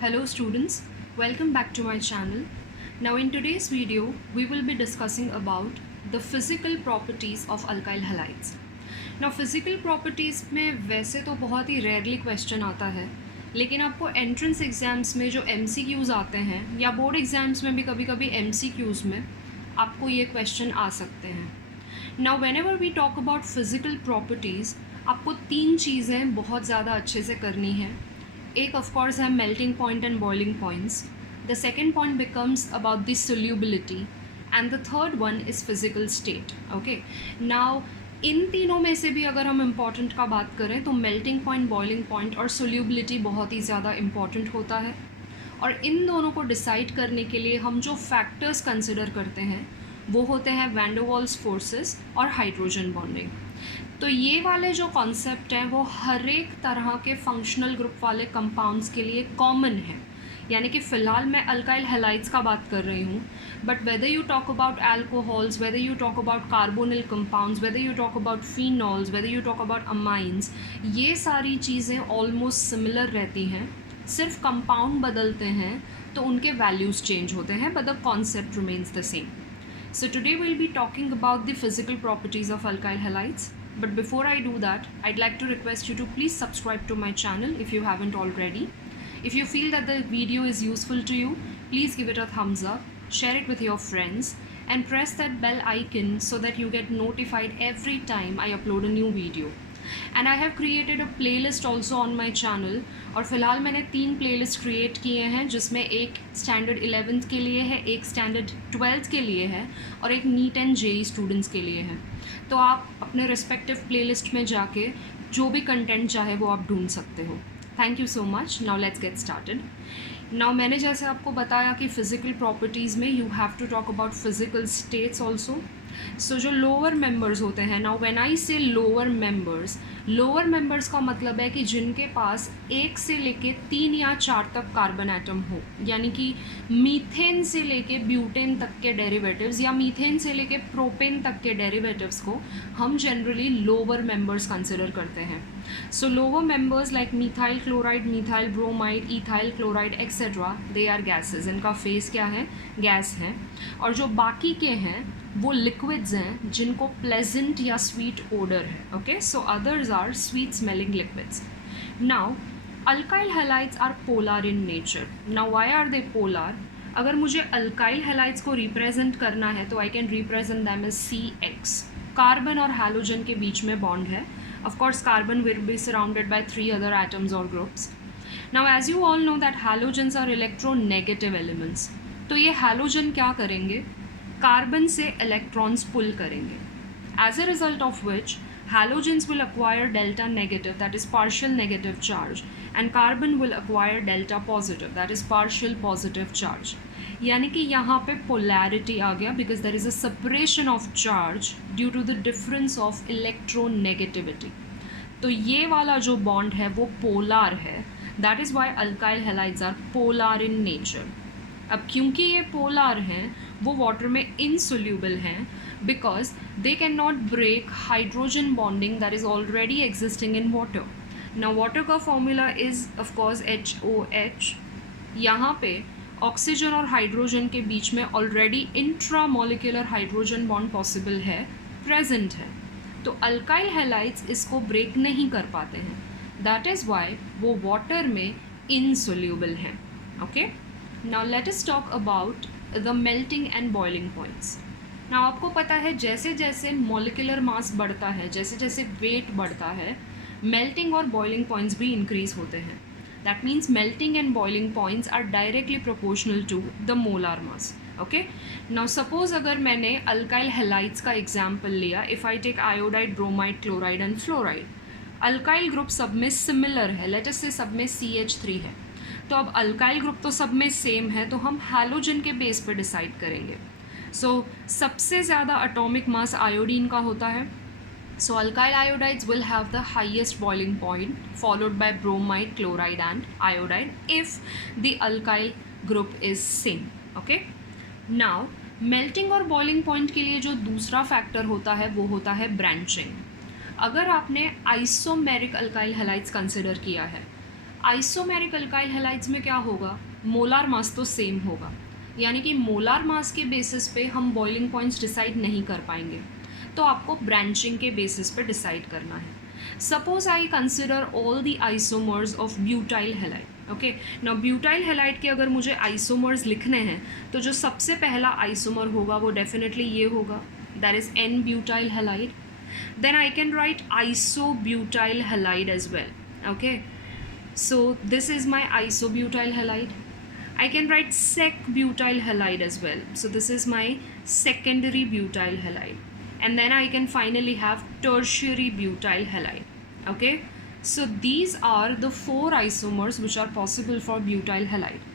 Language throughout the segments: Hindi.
Hello students, welcome back to my channel. Now in today's video, we will be discussing about the physical properties of alkyl halides. Now physical properties में वैसे तो बहुत ही rarely question आता है, लेकिन आपको entrance exams में जो MCQs आते हैं या board exams में भी कभी कभी MCQs में आपको ये question आ सकते हैं. Now whenever we talk about physical properties, आपको तीन चीज़ें बहुत ज़्यादा अच्छे से करनी है. एक ऑफ कोर्स है melting point and boiling points. The second point becomes about the solubility and the third one is physical state. Okay, now in तीनों में से भी अगर हम इम्पॉर्टेंट का बात करें तो मेल्टिंग पॉइंट, बॉइलिंग पॉइंट और सोल्यूबिलिटी बहुत ही ज़्यादा इम्पॉर्टेंट होता है. और इन दोनों को डिसाइड करने के लिए हम जो फैक्टर्स कंसिडर करते हैं वो होते हैं वैन डर वाल्स फोर्सेस और हाइड्रोजन बॉन्डिंग. तो ये वाले जो कॉन्सेप्ट हैं वो हर एक तरह के फंक्शनल ग्रुप वाले कंपाउंड्स के लिए कॉमन है. यानी कि फ़िलहाल मैं अल्काइल हैलाइड्स का बात कर रही हूँ, but whether you talk about alcohols, whether you talk about carbonyl compounds, whether you talk about phenols, whether you talk about amines, ये सारी चीज़ें ऑलमोस्ट सिमिलर रहती हैं. सिर्फ कंपाउंड बदलते हैं तो उनके वैल्यूज़ चेंज होते हैं, but the concept remains the same. So today we'll be talking about the physical properties of alkyl halides. But before I do that, I'd like to request you to please subscribe to my channel if you haven't already. If you feel that the video is useful to you, please give it a thumbs up, share it with your friends, and press that bell icon so that you get notified every time I upload a new video. And I have created a playlist also on my channel. और फ़िलहाल मैंने 3 प्लेलिस्ट क्रिएट किए हैं, जिसमें एक स्टैंडर्ड 11th के लिए है, एक स्टैंडर्ड 12th के लिए है और एक नीट एंड जेई स्टूडेंट्स के लिए है. तो आप अपने रिस्पेक्टिव प्लेलिस्ट में जाके जो भी कंटेंट चाहे वो आप ढूंढ सकते हो. Thank you so much. Now let's get started. Now मैंने जैसे आपको बताया कि फ़िज़िकल प्रॉपर्टीज़ में you have to talk about physical states also. So जो लोअर मेंबर्स होते हैं, नाउ व्हेन आई से लोअर मेंबर्स का मतलब है कि जिनके पास 1 से लेके 3 या 4 तक कार्बन एटम हो. यानी कि मीथेन से लेके ब्यूटेन तक के डेरिवेटिव्स या मीथेन से लेके प्रोपेन तक के डेरिवेटिव्स को हम जनरली लोअर मेंबर्स कंसिडर करते हैं. So lower members like methyl chloride, methyl bromide, ethyl chloride etcetera, they are gases. इनका फेस क्या है? गैस है. और जो बाकी के हैं वो लिक्विड्स हैं जिनको प्लेजेंट या स्वीट ओडर है. Okay, so others are sweet smelling liquids. Now alkyl halides are polar in nature. Now why are they polar? अगर मुझे अल्काइल हैलाइड्स को रिप्रेजेंट करना है तो I can represent them as CX. Carbon और हैलोजन के बीच में बॉन्ड है. Of course carbon will be surrounded by 3 other atoms और groups. Now as you all know that halogens are electronegative elements. तो ये हैलोजन क्या करेंगे? कार्बन से इलेक्ट्रॉन्स पुल करेंगे. As a result of which halogens will acquire delta negative, that is partial negative charge, and carbon will acquire delta positive, that is partial positive charge. यानी कि यहाँ पे polarity आ गया because there is a separation of charge due to the difference of electronegativity. तो ये वाला जो bond है वो polar है. That is why alkyl halides are polar in nature. अब क्योंकि ये पोलर हैं वो वाटर में इनसोल्यूबल हैं because they can not break hydrogen bonding that is already existing in water. Now water का formula is of course HOH. यहाँ पे ऑक्सीजन और हाइड्रोजन के बीच में already intramolecular hydrogen bond possible है, प्रेजेंट है. तो अल्काइल हैलाइड्स इसको ब्रेक नहीं कर पाते हैं. दैट इज़ वाई वो वाटर में इनसोल्यूबल हैं. Okay, now let us talk about the melting and boiling points. now आपको पता है जैसे जैसे molecular mass बढ़ता है, जैसे जैसे weight बढ़ता है, melting और boiling points भी increase होते हैं. that means melting and boiling points are directly proportional to the molar mass. okay, now suppose अगर मैंने alkyl halides का example लिया, if I take iodide, bromide, chloride and fluoride, alkyl group सब में similar है, let us say सब में CH3 है. तो अब अल्काइल ग्रुप तो सब में सेम है, तो हम हैलोजन के बेस पर डिसाइड करेंगे. सो सबसे ज़्यादा एटॉमिक मास आयोडीन का होता है. So alkyl iodides will have the highest boiling point followed by bromide, chloride and iodide if the alkyl group is same. Okay, now melting और बॉइलिंग पॉइंट के लिए जो दूसरा फैक्टर होता है वो होता है ब्रांचिंग. अगर आपने आइसोमेरिक अल्काइल हैलाइड्स कंसिडर किया है, आइसोमेरिक अल्काइल हैलाइड्स में क्या होगा, मोलार मास तो सेम होगा, यानी कि मोलार मास के बेसिस पे हम बॉइलिंग पॉइंट्स डिसाइड नहीं कर पाएंगे, तो आपको ब्रांचिंग के बेसिस पे डिसाइड करना है. Suppose I consider all the isomers of butyl halide. Okay, now butyl halide के अगर मुझे आइसोमर्स लिखने हैं तो जो सबसे पहला आइसोमर होगा वो डेफिनेटली ये होगा, that is n butyl halide. Then I can write isobutyl halide as well. Okay, so this is my isobutyl halide. I can write sec butyl halide as well, so this is my secondary butyl halide. And then I can finally have tertiary butyl halide. Okay, so these are the 4 isomers which are possible for butyl halide.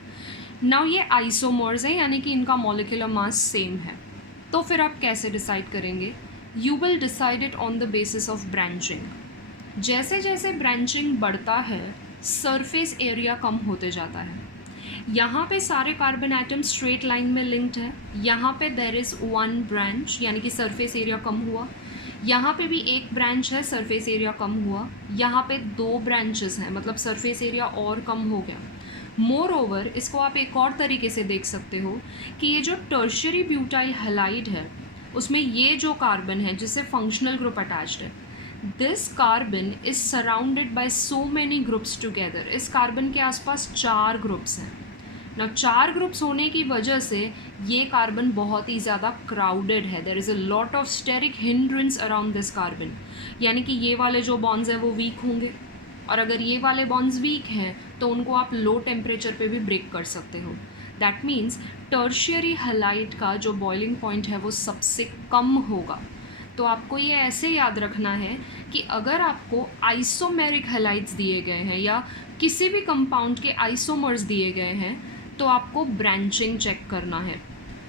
Now ये isomers हैं, यानी कि इनका molecular mass same है. तो फिर आप कैसे डिसाइड करेंगे? You will decide it on the basis of branching. जैसे जैसे ब्रांचिंग बढ़ता है सरफेस एरिया कम होते जाता है. यहाँ पे सारे कार्बन एटम स्ट्रेट लाइन में लिंक्ड है, यहाँ पे देर इज़ 1 ब्रांच, यानी कि सरफेस एरिया कम हुआ. यहाँ पे भी एक ब्रांच है, सरफेस एरिया कम हुआ. यहाँ पे 2 ब्रांचेस हैं, मतलब सरफेस एरिया और कम हो गया. मोर ओवर इसको आप एक और तरीके से देख सकते हो कि ये जो टर्शियरी ब्यूटाइल हैलाइड है उसमें ये जो कार्बन है जिससे फंक्शनल ग्रुप अटैच्ड है, this carbon is surrounded by so many groups together. इस कार्बन के आसपास 4 ग्रुप्स हैं ना. 4 ग्रुप्स होने की वजह से ये कार्बन बहुत ही ज़्यादा क्राउडेड है. There is a lot of steric hindrance around this carbon, यानी कि ये वाले जो बॉन्ड्स हैं वो वीक होंगे, और अगर ये वाले बॉन्ड्स वीक हैं तो उनको आप लो टेम्परेचर पे भी ब्रेक कर सकते हो. दैट मीन्स टर्शियरी हैलाइड का जो बॉइलिंग पॉइंट है वो सबसे कम होगा. तो आपको ये ऐसे याद रखना है कि अगर आपको आइसोमेरिक हैलाइड्स दिए गए हैं या किसी भी कंपाउंड के आइसोमर्स दिए गए हैं तो आपको ब्रांचिंग चेक करना है.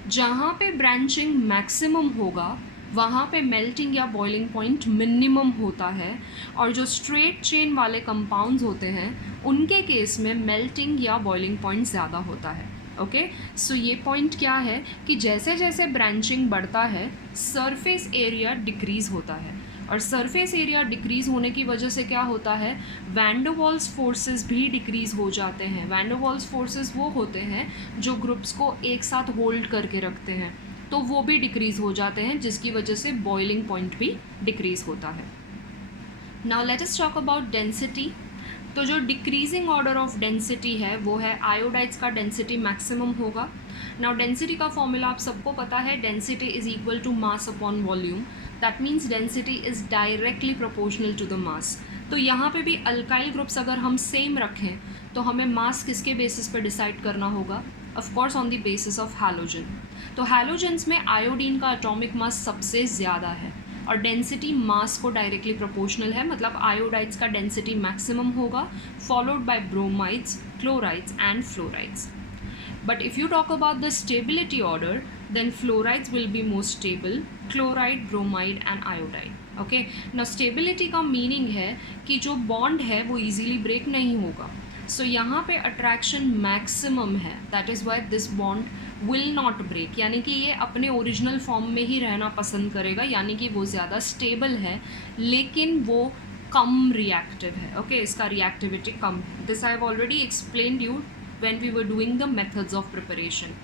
जहाँ पे ब्रांचिंग मैक्सिमम होगा वहाँ पे मेल्टिंग या बॉइलिंग पॉइंट मिनिमम होता है, और जो स्ट्रेट चेन वाले कंपाउंड्स होते हैं उनके केस में मेल्टिंग या बॉइलिंग पॉइंट ज़्यादा होता है. ओके, सो ये पॉइंट क्या है कि जैसे जैसे ब्रांचिंग बढ़ता है सरफेस एरिया डिक्रीज़ होता है, और सरफेस एरिया डिक्रीज़ होने की वजह से क्या होता है, वैन डर वाल्स फोर्सेस भी डिक्रीज़ हो जाते हैं. वैन डर वाल्स फोर्सेस वो होते हैं जो ग्रुप्स को एक साथ होल्ड करके रखते हैं, तो वो भी डिक्रीज़ हो जाते हैं, जिसकी वजह से बॉइलिंग पॉइंट भी डिक्रीज़ होता है. Now let us talk about density. तो जो डिक्रीजिंग ऑर्डर ऑफ डेंसिटी है वो है आयोडाइड्स का डेंसिटी मैक्सिमम होगा. नाउ डेंसिटी का फॉर्मूला आप सबको पता है, density is equal to mass upon volume. That means density is directly proportional to the mass. तो यहाँ पे भी अल्काइल ग्रुप्स अगर हम सेम रखें तो हमें मास किसके बेसिस पर डिसाइड करना होगा, of course on the basis of halogen. तो हैलोजेंस में आयोडीन का एटॉमिक मास सबसे ज़्यादा है और डेंसिटी मास को डायरेक्टली प्रोपोर्शनल है, मतलब आयोडाइड्स का डेंसिटी मैक्सिमम होगा, followed by bromides, chlorides and fluorides. But if you talk about the stability order, then fluorides will be more stable, chloride, bromide and iodide. Okay, ना स्टेबिलिटी का मीनिंग है कि जो बॉन्ड है वो ईजिली ब्रेक नहीं होगा. सो यहाँ पे अट्रैक्शन मैक्सिमम है, that is why this bond will not break, यानी कि ये अपने ओरिजिनल फॉर्म में ही रहना पसंद करेगा, यानी कि वो ज़्यादा स्टेबल है लेकिन वो कम रिएक्टिव है. ओके, इसका रिएक्टिविटी कम है. This I have already explained you when we were doing the methods of preparation.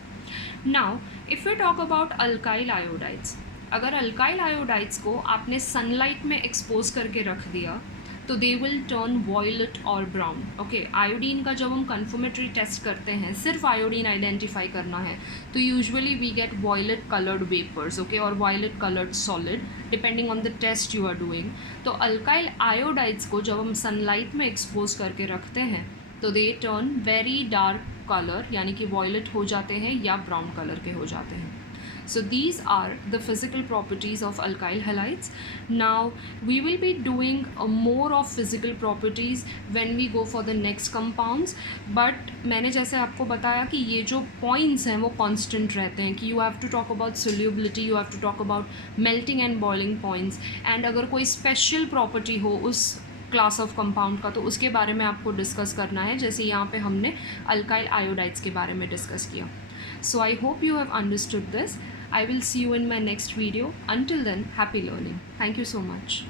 Now if you talk about alkyl iodides, अगर अल्काइल आयोडाइड्स को आपने सनलाइट में एक्सपोज करके रख दिया तो दे विल टर्न वॉयलेट और ब्राउन. ओके, आयोडीन का जब हम कन्फर्मेटरी टेस्ट करते हैं, सिर्फ आयोडीन आइडेंटिफाई करना है, तो usually we get violet coloured vapours, okay, और violet coloured solid depending on the test you are doing. तो अल्काइल आयोडाइड्स को जब हम सनलाइट में एक्सपोज करके रखते हैं तो they turn very dark colour, यानी कि वॉयलेट हो जाते हैं या ब्राउन कलर के हो जाते हैं. So these are the physical properties of alkyl halides. Now we will be doing more of physical properties when we go for the next compounds. But मैंने जैसे आपको बताया कि ये जो points हैं वो constant रहते हैं, कि you have to talk about solubility, you have to talk about melting and boiling points, and अगर कोई special property हो उस क्लास ऑफ कंपाउंड का तो उसके बारे में आपको डिस्कस करना है, जैसे यहाँ पे हमने अल्काइल आयोडाइड्स के बारे में डिस्कस किया. So I hope you have understood this. I will see you in my next video. Until then, happy learning. Thank you so much.